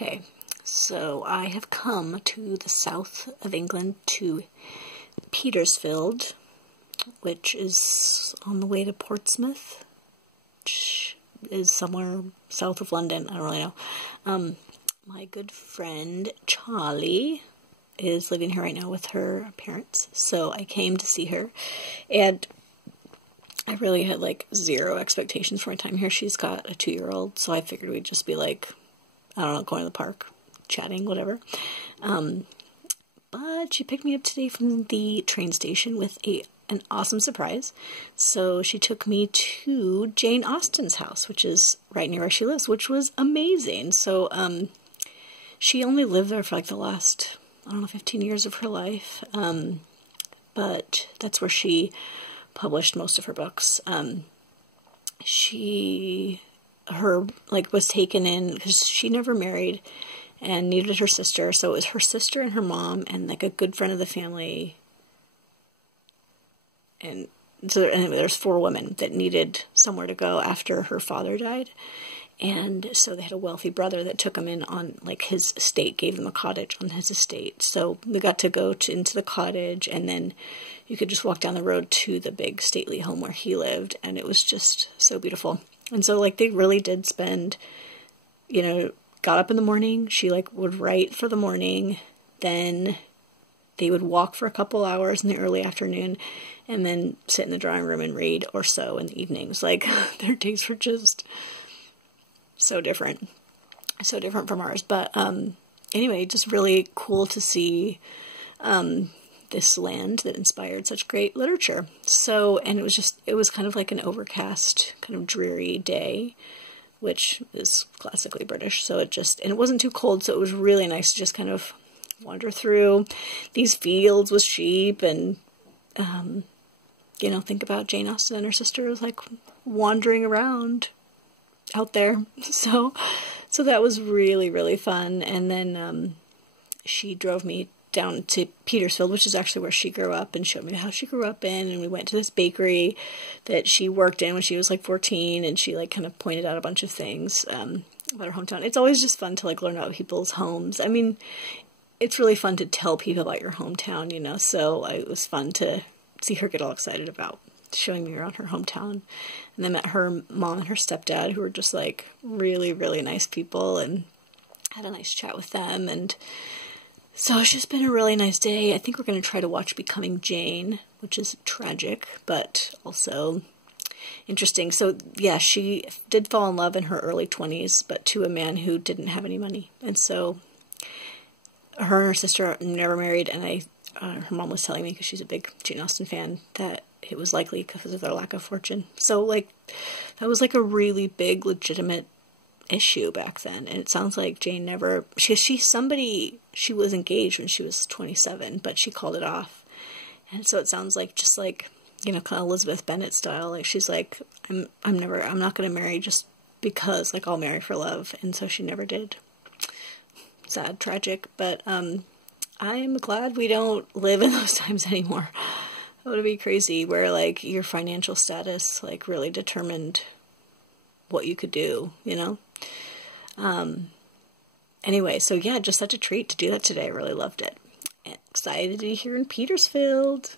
Okay, so I have come to the south of England, to Petersfield, which is on the way to Portsmouth, which is somewhere south of London. I don't really know. My good friend Charlie is living here right now with her parents, so I came to see her, and I really had like zero expectations for my time here. She's got a 2-year-old, so I figured we'd just be like, I don't know, going to the park, chatting, whatever. But she picked me up today from the train station with an awesome surprise. So she took me to Jane Austen's house, which is right near where she lives, which was amazing. So she only lived there for like the last, I don't know, 15 years of her life. But that's where she published most of her books. Was taken in because she never married and needed her sister, so it was her sister and her mom and like a good friend of the family, and so there's 4 women that needed somewhere to go after her father died, and so they had a wealthy brother that took them in on like his estate, gave them a cottage on his estate, so we got to go into the cottage, and then you could just walk down the road to the big stately home where he lived, and it was just so beautiful. And so, like, they really did spend, you know, got up in the morning, she, like, would write for the morning, then they would walk for a couple hours in the early afternoon, and then sit in the drawing room and read or sew in the evenings. Like, their days were just so different from ours. But, anyway, just really cool to see, this land that inspired such great literature. So, and it was kind of like an overcast, kind of dreary day, which is classically British. So and it wasn't too cold, so it was really nice to just kind of wander through these fields with sheep and, you know, think about Jane Austen and her sister was like wandering around out there. So that was really, really fun. And then, she drove me down to Petersfield, which is actually where she grew up, and showed me the house she grew up in, and we went to this bakery that she worked in when she was like 14, and she like kind of pointed out a bunch of things about her hometown. It's always just fun to like learn about people's homes. I mean, it's really fun to tell people about your hometown, you know, so it was fun to see her get all excited about showing me around her hometown. And then met her mom and her stepdad, who were just like really, really nice people, and had a nice chat with them. And so it's just been a really nice day. I think we're going to try to watch Becoming Jane, which is tragic, but also interesting. So, yeah, she did fall in love in her early 20s, but to a man who didn't have any money. And so her and her sister never married, and her mom was telling me, because she's a big Jane Austen fan, that it was likely because of their lack of fortune. So, like, that was like a really big, legitimate issue back then, and it sounds like Jane never, she was engaged when she was 27, but she called it off, and so it sounds like, just like, you know, kind of Elizabeth Bennet style, like she's like, I'm not going to marry just because, like, I'll marry for love, and so she never did. Sad, tragic, but I am glad we don't live in those times anymore. That would be crazy, where like your financial status like really determined what you could do, you know? Anyway, so yeah, just such a treat to do that today. I really loved it. Excited to be here in Petersfield.